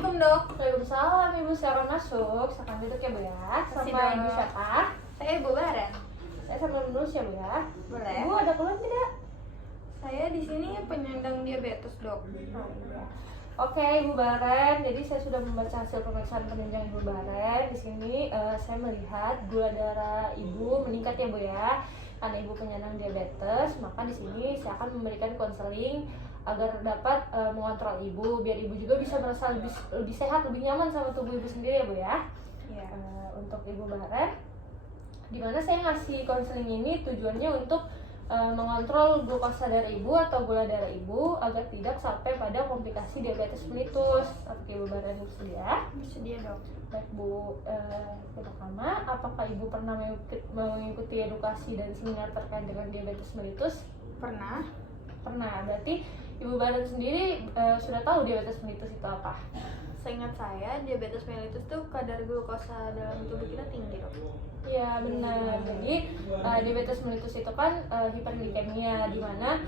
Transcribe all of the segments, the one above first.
Assalamualaikum dok. Waalaikumsalam Ibu, silakan masuk. Silakan duduk ya Bu ya. Kasih Sama dong. Ibu siapa? Saya Ibu Baren. Saya sambil lurus ya Bu ya. Boleh. Ibu ada keluhan tidak? Saya di sini penyandang diabetes dok. Oh, iya. Oke Ibu Baren, jadi saya sudah membaca hasil pemeriksaan penunjang Ibu Baren. Di sini saya melihat gula darah Ibu meningkat ya Bu ya. Karena Ibu penyandang diabetes, maka di sini saya akan memberikan konseling agar dapat mengontrol Ibu, biar Ibu juga bisa merasa lebih sehat, lebih nyaman sama tubuh Ibu sendiri ya Bu ya. Iya. Untuk Ibu Baren, dimana saya ngasih konseling ini tujuannya untuk mengontrol glukosa darah Ibu atau gula darah Ibu agar tidak sampai pada komplikasi diabetes mellitus. Oke Ibu Baren bersedia? Bersedia dok. Baik Bu, yang pertama, apakah Ibu pernah mengikuti edukasi dan seminar terkait dengan diabetes mellitus? Pernah? Pernah, berarti Ibu Baren sendiri sudah tahu diabetes mellitus itu apa? Seingat saya diabetes mellitus tuh kadar glukosa dalam tubuh kita tinggi dok. Iya benar. Jadi diabetes mellitus itu kan hiperglikemia, di mana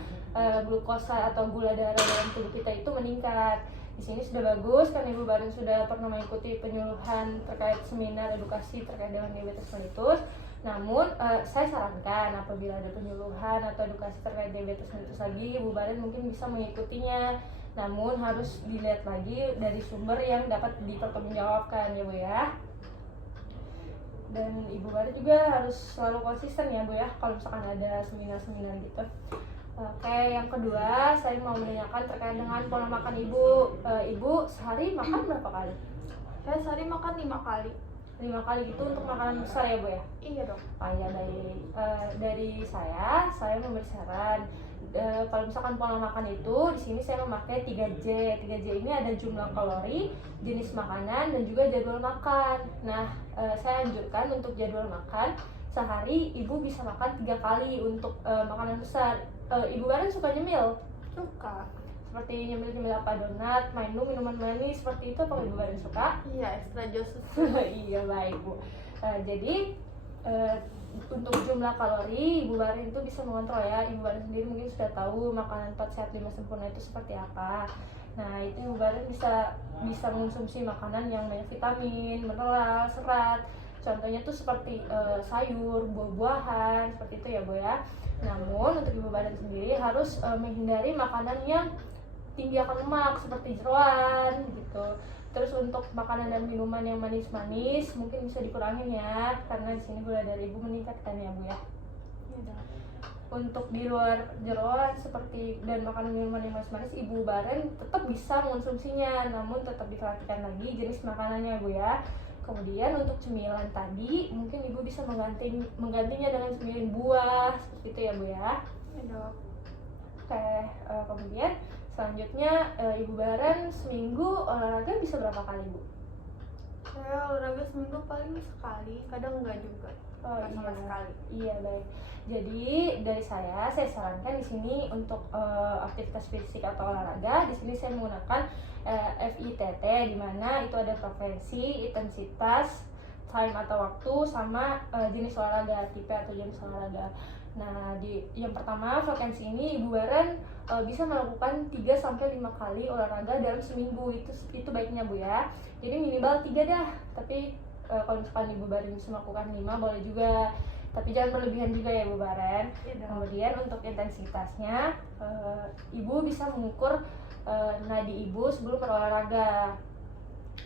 glukosa atau gula darah dalam tubuh kita itu meningkat. Di sini sudah bagus kan Ibu Baren sudah pernah mengikuti penyuluhan terkait seminar edukasi terkait dengan diabetes mellitus. Namun saya sarankan apabila ada penyuluhan atau edukasi terkait diabetes mellitus lagi, Ibu Baren mungkin bisa mengikutinya. Namun harus dilihat lagi dari sumber yang dapat dipertanggungjawabkan ya Bu ya. Dan Ibu Baren juga harus selalu konsisten ya Bu ya kalau misalkan ada seminar-seminar gitu. Oke, yang kedua saya mau menanyakan terkait dengan pola makan Ibu. Ibu sehari makan berapa kali? Saya sehari makan 5 kali. 5 kali gitu untuk makanan besar ya Bu ya? Iya dok. Oh ya, dari saya memberi saran. Kalau misalkan pola makan itu di sini saya memakai 3J. 3J ini ada jumlah kalori, jenis makanan, dan juga jadwal makan. Nah, saya anjurkan untuk jadwal makan sehari Ibu bisa makan 3 kali untuk makanan besar. Ibu Baren suka nyemil? Suka. Seperti nyemil-nyemil apa, donat, minuman manis seperti itu apa Ibu Baren suka? Iya, extra jus susu. Iya baik Bu. Jadi untuk jumlah kalori Ibu Baren itu bisa mengontrol ya. Ibu Baren sendiri mungkin sudah tahu makanan 4 sehat 5 sempurna itu seperti apa. Nah itu Ibu Baren bisa mengonsumsi makanan yang banyak vitamin, mineral, serat. Contohnya tuh seperti sayur, buah-buahan seperti itu ya Bu ya. Namun untuk Ibu Baren sendiri harus menghindari makanan yang tinggi akan lemak seperti jeroan gitu. Terus untuk makanan dan minuman yang manis-manis mungkin bisa dikurangin ya, karena di sini gula darah Ibu meningkat kan ya Bu ya. Iya dok. Untuk di luar jeroan seperti dan makanan minuman yang manis-manis, Ibu Baren tetap bisa mengonsumsinya, namun tetap diperhatikan lagi jenis makanannya Bu ya. Kemudian untuk cemilan tadi mungkin Ibu bisa menggantinya dengan cemilan buah seperti itu ya Bu ya. Iya dok. Oke, kemudian selanjutnya Ibu Baren seminggu olahraga bisa berapa kali Bu? Saya olahraga seminggu paling sekali, kadang enggak juga. Oh Nggak sama sekali. Iya baik. Jadi dari saya sarankan di sini untuk aktivitas fisik atau olahraga. Di sini saya menggunakan FITT, di mana itu ada frekuensi, intensitas, time atau waktu, sama jenis olahraga, tipe atau jenis olahraga. Nah, yang pertama frekuensi ini Ibu Baren bisa melakukan 3-5 kali olahraga dalam seminggu. Itu baiknya Bu ya. Jadi minimal 3 dah. Tapi kalau misalkan Ibu Baren bisa melakukan 5 boleh juga. Tapi jangan berlebihan juga ya Bu Baren. Kemudian untuk intensitasnya Ibu bisa mengukur nadi Ibu sebelum berolahraga.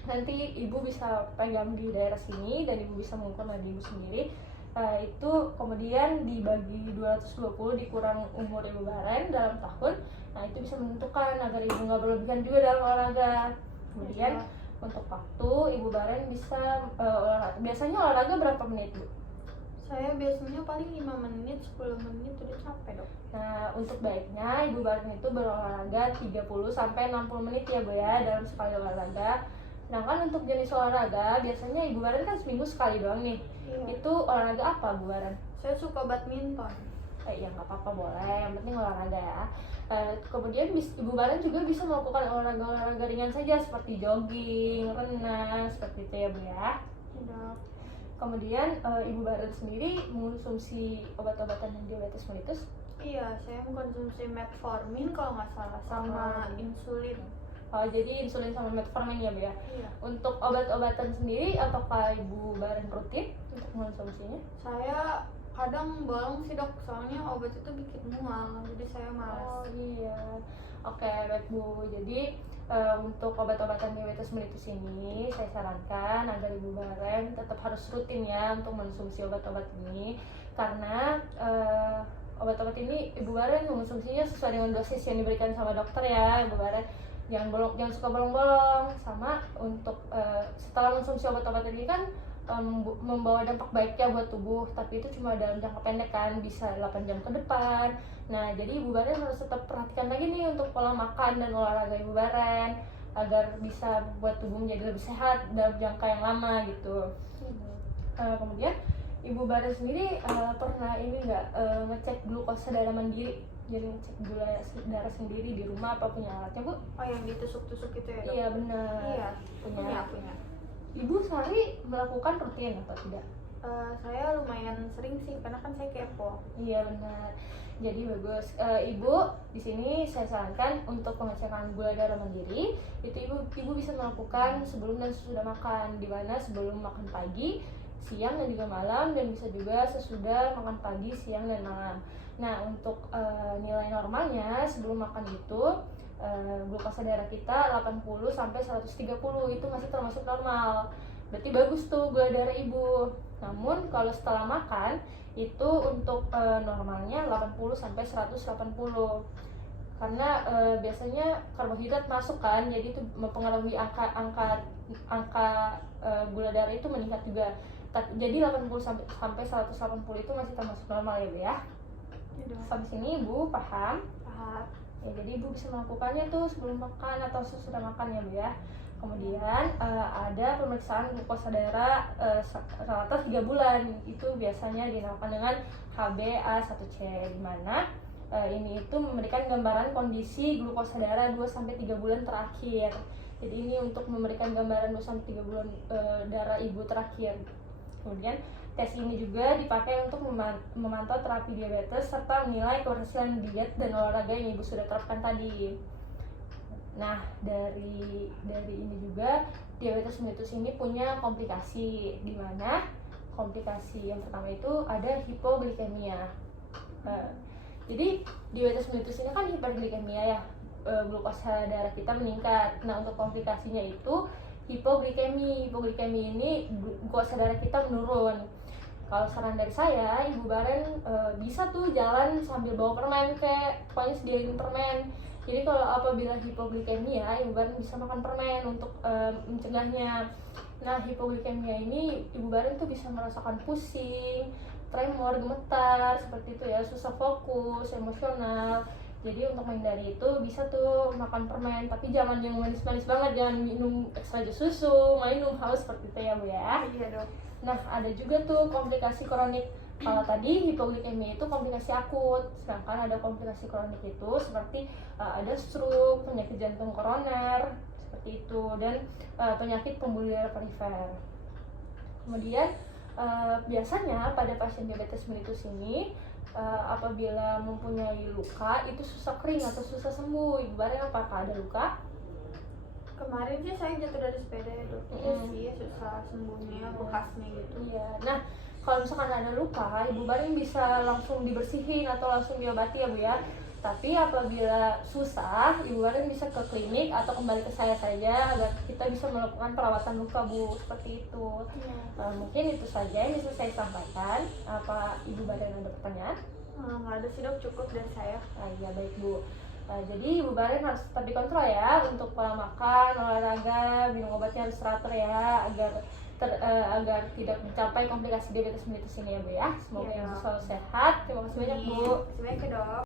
Nanti Ibu bisa pegang di daerah sini dan Ibu bisa mengukur nadi Ibu sendiri. Itu kemudian dibagi 220 dikurang umur Ibu Baren dalam tahun. Nah itu bisa menentukan agar Ibu nggak berlebihan juga dalam olahraga. Kemudian untuk waktu Ibu Baren bisa biasanya olahraga berapa menit Bu? Saya biasanya paling 5 menit, 10 menit udah capek dok. Nah untuk baiknya Ibu Baren itu berolahraga 30-60 menit ya Bu ya dalam sekali olahraga. Nah kan untuk jenis olahraga biasanya Ibu Baren kan seminggu sekali doang nih. Iya. Itu olahraga apa Bu Baren? Saya suka badminton. Ya nggak apa-apa boleh, yang penting olahraga ya. Kemudian Ibu Baren juga bisa melakukan olahraga ringan saja seperti jogging, renang, seperti itu ya Bu ya. Dok. Kemudian Ibu Baren sendiri mengonsumsi obat-obatan yang diabetes mellitus? Iya, saya mengkonsumsi metformin kalau nggak salah sama insulin. Oh, jadi insulin sama metformin ya Bu ya. Iya. Untuk obat-obatan sendiri, apakah Ibu Baren rutin untuk mengonsumsinya? Saya kadang bolong sih dok, soalnya obat itu bikin mual, jadi saya malas. Oh iya, oke baik Bu. Jadi untuk obat-obatan diabetes mellitus ini saya sarankan agar Ibu Baren tetap harus rutin ya untuk mengonsumsi obat-obat ini, karena obat-obat ini Ibu Baren mengonsumsinya sesuai dengan dosis yang diberikan sama dokter ya Ibu Baren. Jangan suka bolong-bolong. Sama untuk setelah mengonsumsi obat-obat ini kan membawa dampak baiknya buat tubuh, tapi itu cuma dalam jangka pendek kan, bisa 8 jam ke depan. Nah, jadi Ibu Baren harus tetap perhatikan lagi nih untuk pola makan dan olahraga Ibu Baren agar bisa buat tubuh menjadi lebih sehat dalam jangka yang lama gitu. Kemudian Ibu Baren sendiri pernah ini nggak ngecek glukosa darah mandiri? Jadi ngecek gula darah sendiri di rumah apa punya alatnya Bu? Oh, yang ditusuk-tusuk itu ya dok? Iya benar. Iya, Punya. punya. Ibu sehari melakukan rutin atau tidak? Saya lumayan sering sih, karena kan saya kepo. Iya benar. Jadi bagus. Ibu di sini saya sarankan untuk pengecekan gula darah mandiri itu ibu bisa melakukan sebelum dan sesudah makan, di mana sebelum makan pagi, siang dan juga malam, dan bisa juga sesudah makan pagi, siang dan malam. Nah, untuk nilai normalnya sebelum makan itu glukosa darah kita 80 sampai 130 itu masih termasuk normal. Berarti bagus tuh gula darah Ibu. Namun kalau setelah makan itu untuk normalnya 80 sampai 180. Karena biasanya karbohidrat masuk kan, jadi itu mempengaruhi angka gula darah itu meningkat juga. Jadi 80 sampai 180 itu masih termasuk normal ya Bu ya. Sampai sini Ibu paham? Paham. Ya, jadi Ibu bisa melakukannya tuh sebelum makan atau sesudah makan ya Bu ya. Kemudian ada pemeriksaan glukosa darah rata 3 bulan. Itu biasanya dinamakan dengan HbA1c, di mana ini itu memberikan gambaran kondisi glukosa darah 2 sampai 3 bulan terakhir. Jadi ini untuk memberikan gambaran 2 sampai 3 bulan darah Ibu terakhir. Kemudian tes ini juga dipakai untuk memantau terapi diabetes serta menilai keberhasilan diet dan olahraga yang Ibu sudah terapkan tadi. Nah, dari ini juga diabetes mellitus ini punya komplikasi, di mana komplikasi yang pertama itu ada hipoglikemia. Jadi diabetes mellitus ini kan hiperglikemia ya, glukosa darah kita meningkat. Nah, untuk komplikasinya itu hipoglikemi ini glukosa darah kita menurun. Kalau saran dari saya, Ibu Baren bisa tuh jalan sambil bawa permen, kayak pokoknya sediain permen. Jadi kalau apabila hipoglikemia, Ibu Baren bisa makan permen untuk mencegahnya. Nah, hipoglikemia ini Ibu Baren tuh bisa merasakan pusing, tremor, gemetar, seperti itu ya, susah fokus, emosional. Jadi untuk menghindari itu bisa tuh makan permen, tapi jangan yang manis-manis banget, jangan minum extra jus susu, minum haus seperti itu ya Bu ya. Iya dok. Nah, ada juga tuh komplikasi kronik. Kalau tadi hipoglikemia itu komplikasi akut, sedangkan ada komplikasi kronik itu seperti ada stroke, penyakit jantung koroner, seperti itu, dan penyakit pembuluh darah perifer. Kemudian biasanya pada pasien diabetes mellitus ini apabila mempunyai luka itu susah kering atau susah sembuh. Ibu Baren apakah ada luka? Kemarin sih saya jatuh dari sepeda ya dok. Iya sih, susah sembuhnya, bekasnya gitu. Iya. Nah, kalau misalkan ada luka, Ibu Baren bisa langsung dibersihin atau langsung diobati ya Bu ya. Tapi apabila susah, Ibu Baren bisa ke klinik atau kembali ke saya saja agar kita bisa melakukan perawatan luka Bu, seperti itu. Mungkin itu saja yang bisa saya sampaikan. Apa Ibu Baren ada pertanyaan? Nggak ada sih dok, cukup dari saya. Iya baik Bu. Jadi Ibu Baren harus tetap dikontrol ya untuk pola makan, olahraga, minum obatnya harus teratur ya agar tidak mencapai komplikasi diabetes mellitus ini ya Bu ya. Semoga Ibu selalu sehat. Terima kasih banyak Bu. Terima kasih banyak ya dok.